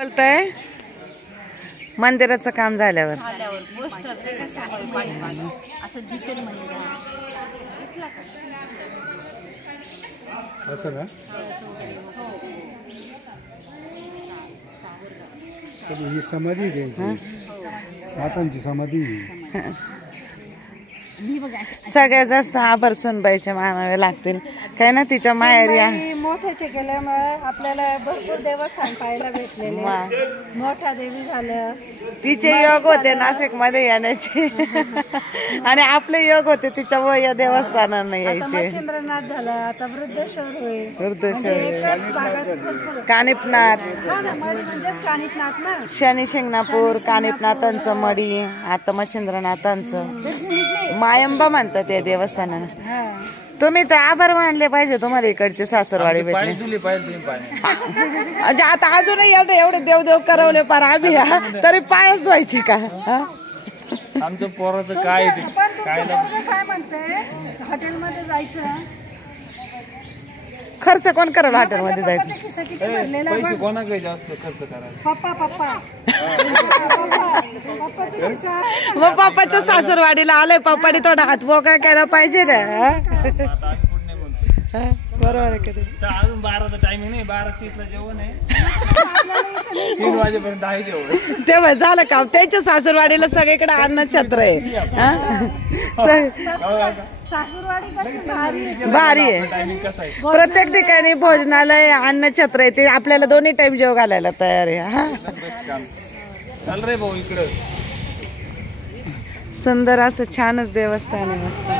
बोलताय मंदिराचं काम झाल्यावर पोस्टर ते असं दिसेल मंदिर असं ना ही समाधी त्यांची मातांची समाधी सगळ्यात जास्त आभार सुनबाईचे मानावे लागतील काय ना तिच्या माहेरी मोठ्याचे केल्यामुळे आपल्याला भरपूर देवस्थान पाहायला भेटलेले मोठा देवी झालं तिचे योग होते नाशिक मध्ये येण्याचे आणि आपले योग होते तिच्या वय देवस्थानांना यायचे चंद्रनाथ झालं आता वृद्धेश्वर होईल वृद्धेश्वर कानिपनाथ कानिपनाथ ना शनी शिंगणापूर कानिपनाथांचं मडी आता मच्छिंद्रनाथांचं मायंबा म्हणतात या देवस्थानाला तुम्ही तर आभार मानले पाहिजे तुम्हाला इकडचे सासरवाडी भेटले म्हणजे आता अजूनही एवढे देव करवले पार आम्ही तरी पायच धुवायची का आमचं पोराचं काय काय म्हणते हॉटेलमध्ये जायचं खर्च कोण करेल हॉटेलमध्ये जायचं पैसे कोणाकडे जास्त खर्च करायला पप्पा मग पप्पाच्या सासरवाडीला आलंय पप्पाने थोडा हात मोकळा केला पाहिजे ना बरोबर अजून 12चा टायमिंग नाही 12:30ला जेवण आहे 3 वाजेपर्यंत आहे जेवण तेव्हा झालं काम त्यांच्या सासरवाडीला सगळीकडे अन्नछत्र आहे भारी आहे प्रत्येक ठिकाणी भोजनालय अन्नछत्र आहे ते आपल्याला दोन्ही टाइम जेव घालायला तयार आहे चाल रे भाऊ इकडं सुंदर असं छानच देवस्थान आहे मस्त